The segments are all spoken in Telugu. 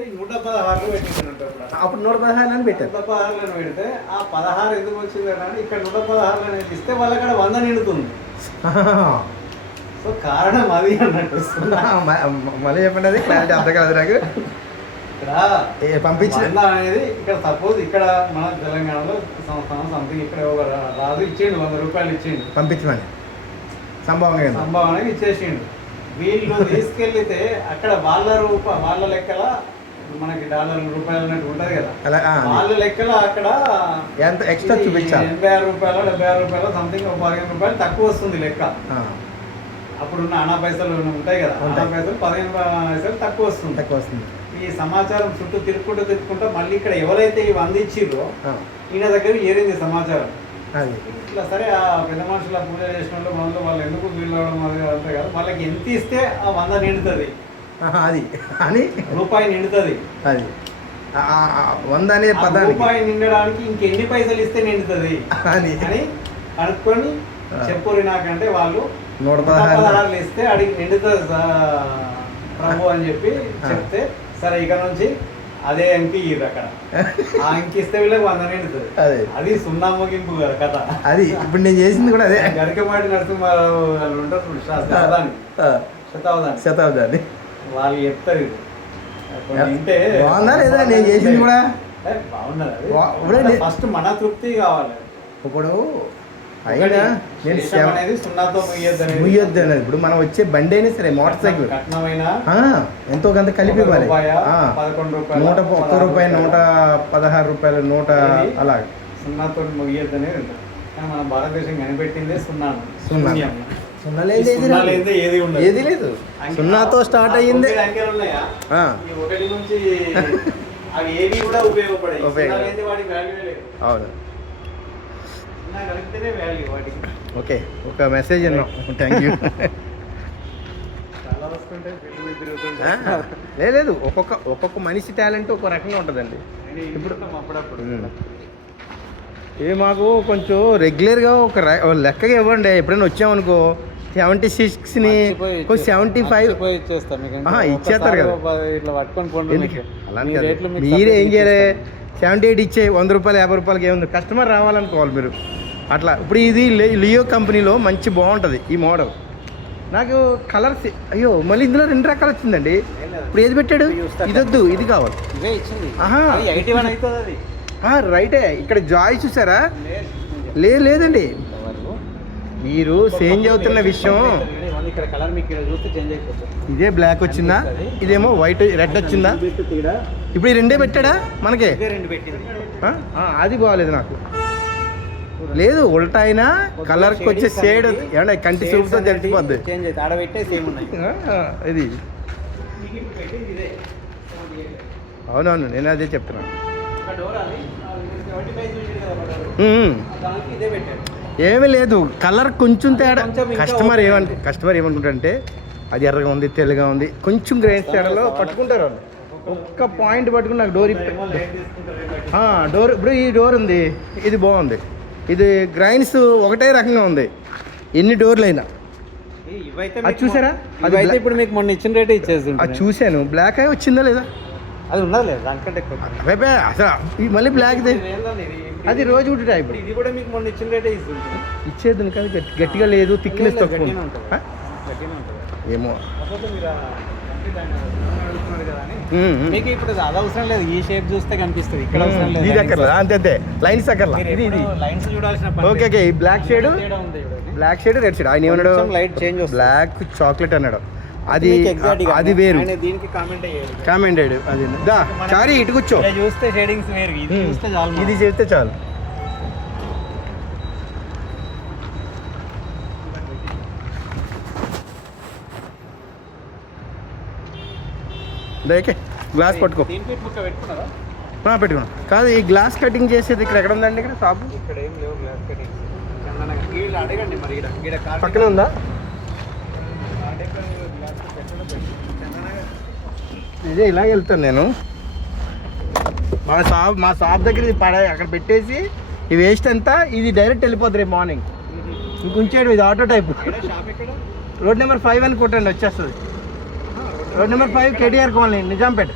పెడితే 116 పెట్టిండు. అప్పుడు 116 అని పెట్టారు. 116 పెడితే ఆ 16 ఎందుకు వచ్చింది అంటే ఇక్కడ 116 అనేది ఇస్తే వాళ్ళ అక్కడ 100 నిండుతుంది. సో కారణం అది అన్నట్టు. మళ్ళీ చెప్పండి, అది క్లారిటీ అర్థం కాదు నాకు. ఇక్కడ పంపించిన అనేది ఇక్కడ సపోజ్ ఇక్కడ మన తెలంగాణలో సంథింగ్ ఇక్కడ ఒక రాజు ఇచ్చిండు 100 రూపాయలు ఇచ్చిండు పంపించమని సంభావన ఇచ్చేసిండు. వీళ్ళు తీసుకెళ్తే అక్కడ వాళ్ళ లెక్కల మనకి డాలర్లు రూపాయలు అన్నట్టు ఉంటది కదా, వాళ్ళ లెక్కల అక్కడ ఎంత ఎక్స్ట్రా చూపించాలి. 86 రూపాయలు 76 రూపాయలు సంథింగ్ 15 రూపాయలు తక్కువ వస్తుంది లెక్క. అప్పుడున్న అనా పైసలు ఉంటాయి కదా, అనా పైసలు 15 పైసలు తక్కువ వస్తుంది. ఈ సమాచారం చుట్టూ తిరుక్కుంటూ మళ్ళీ ఇక్కడ ఎవరైతే ఇవి అందించిర్రో ఈయన దగ్గర ఏరింది సమాచారం. ఇట్లా సరే ఆ పెద్ద మనుషుల పూజ చేసిన వాళ్ళు ఎందుకు వీళ్ళవడం అది అంతే కదా, వాళ్ళకి ఎంత ఇస్తే ఆ 100 నిండుతుంది, అది అని రూపాయి నిండుతుంది. అది 100 అనే పదానికి రూపాయి నిండడానికి ఇంకెన్ని పైసలు ఇస్తే నిండుతుంది అని కనుక్కొని చెప్పురి నాకంటే వాళ్ళు 116 ఇస్తే అడిగి నిండుతుంది ప్రభు అని చెప్పి చెప్తే, సరే ఇక నుంచి అదే అంకి ఇయ్యరు అక్కడ, ఆ అంకి ఇస్తే వీళ్ళకి 100 నిండుతుంది. అది సున్నా ముగింపు కథ. అది ఇప్పుడు నేను చేసింది కూడా అదే. గరికమాటి నరసింహారావు వాళ్ళు ఉంటారు శతాబ్దాన్ని వాళ్ళు చెప్తారు ఇది వింటే బాగుందా లేదా నేను చేసింది కూడా బాగున్నది. ఫస్ట్ మన తృప్తి కావాలి. ఇప్పుడు అయినా నేను సున్నాతో ముయ్యొద్దు అనేది. ఇప్పుడు మనం వచ్చే బండి అయినా సరే మోటార్ సైకిల్ ఎంతో కొంత కలిపి ఇవ్వాలి. 101 రూపాయలు 116 రూపాయలు 100 అలా సున్నాతో ముయ్యొద్దు అనేది. మన భారతదేశం కనిపెట్టిందే సున్నా ఏది లేదు. సున్నాతో స్టార్ట్ అయ్యింది. ఒకటి నుంచి అవి ఏవి కూడా ఉపయోగపడాయి. అవును. ఓకే, ఒక మెసేజ్ అన్నాం. Thank you. లేదు, ఒక్కొక్క మనిషి టాలెంట్ ఒక రకంగా ఉంటుందండి. ఇప్పుడు ఇవి మాకు కొంచెం రెగ్యులర్గా ఒక లెక్కగా ఇవ్వండి. ఎప్పుడైనా వచ్చామనుకో 76ని 75 ఇచ్చేస్తారు కదా. అలానే కదా, మీరే ఏం చేయాలి, 78 ఇచ్చే 100 రూపాయలు 50 రూపాయలకి ఏముంది, కస్టమర్ రావాలనుకోవాలి మీరు అట్లా. ఇప్పుడు ఇది లియో కంపెనీలో మంచి బాగుంటుంది ఈ మోడల్. నాకు కలర్స్ అయ్యో మళ్ళీ ఇందులో 2 రకాలు వచ్చిందండి. ఇప్పుడు ఏది పెట్టాడు, ఇది వద్దు ఇది కావాలి. రైటే, ఇక్కడ జాయ్ చూసారా? లేదండి, మీరు చేంజ్ అవుతున్న విషయం. ఇదే బ్లాక్ వచ్చిందా, ఇదేమో వైట్ రెడ్ వచ్చిందా? ఇప్పుడు ఈ 2 పెట్టాడా మనకి? అది బాగాలేదు నాకు. లేదు ఉల్టా అయినా కలర్కి వచ్చే షేడ్ ఏమన్నా కంటి చూపుతో తెలిసిపోద్ది. ఇది అవునవును, నేను అదే చెప్తున్నాను. ఏమీ లేదు, కలర్ కొంచెం తేడా. కస్టమర్ ఏమనుకుంటారంటే అది ఎర్రగా ఉంది తెల్లగా ఉంది, కొంచెం గ్రైన్స్ తేడాలో పట్టుకుంటారు వాళ్ళు. ఒక్క పాయింట్ పట్టుకుని నాకు డోర్ ఇప్పుడు ఈ డోర్ ఉంది, ఇది బాగుంది, ఇది గ్రైన్స్ ఒకటే రకంగా ఉంది, ఎన్ని డోర్లు అయినా. అది చూసారా? అది అయితే ఇప్పుడు మీకు మొన్న ఇచ్చిన రేటే ఇచ్చేసి అది చూశాను. బ్లాక్ అయి వచ్చిందా లేదా? అది ఉన్నది లేదు దానికంటే అసలు మళ్ళీ బ్లాక్ అది రోజు ఒకటి టైప్. ఇది కూడా మీకు మొన్న ఇచ్చిన రేటే ఇచ్చేది కానీ గట్టిగా లేదు, థిక్నెస్ తక్కువ ఏమో. మీకు ఇప్పుడు అది అవసరం లేదు, ఈ షేప్ చూస్తే కనిపిస్తుంది, ఇక్కడ అవసరం లేదు. ఇది అక్కర్లా, అంతే లైన్స్ అక్కర్లా. ఇది లైన్స్ చూడాల్సిన ఓకే. ఈ బ్లాక్ షేడ్ రెడ్ షేడ్ ఆయన ఏమన్నాడు, లైట్ చేంజ్ బ్లాక్ చాక్లెట్ అన్నాడు. అది వేరు, కామెంట్ అయ్యాడు. అది చారీ ఇటు కూర్చో, చూస్తే షేడింగ్స్ వేరు, ఇది చేస్తే చాలు. ఓకే, గ్లాస్ పట్టుకో. పెట్టుకున్నా కాదు, ఈ గ్లాస్ కటింగ్ చేసేది ఇక్కడ ఎక్కడ ఉందండి? ఇక్కడ షాపు పక్కన ఉందా? ఇదే ఇలాగ వెళ్తాను నేను. మా షాప్ దగ్గర ఇది అక్కడ పెట్టేసి ఈ వేస్ట్ అంతా ఇది డైరెక్ట్ వెళ్ళిపోతుంది రేపు మార్నింగ్. ఇంకొంచేడు ఇది ఆటో టైప్. రోడ్ నెంబర్ 5 అని కొట్టండి వచ్చేస్తుంది. Road number 5 KTR colony, Nizampet.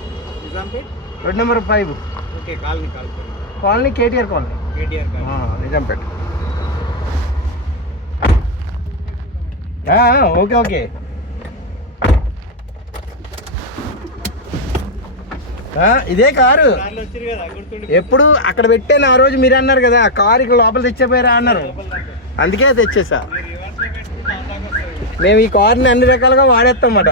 Nizampet road number 5. Okay, colony colony KTR colony, Nizampet. Okay okay. ఇదే కారు ఎప్పుడు అక్కడ పెట్టాను ఆ రోజు, మీరు అన్నారు కదా కారు ఇక్కడ లోపల తెచ్చిపోయారా అన్నారు, అందుకే తెచ్చేసా. మేము ఈ కార్ని అన్ని రకాలుగా వాడేస్తాం అన్నమాట.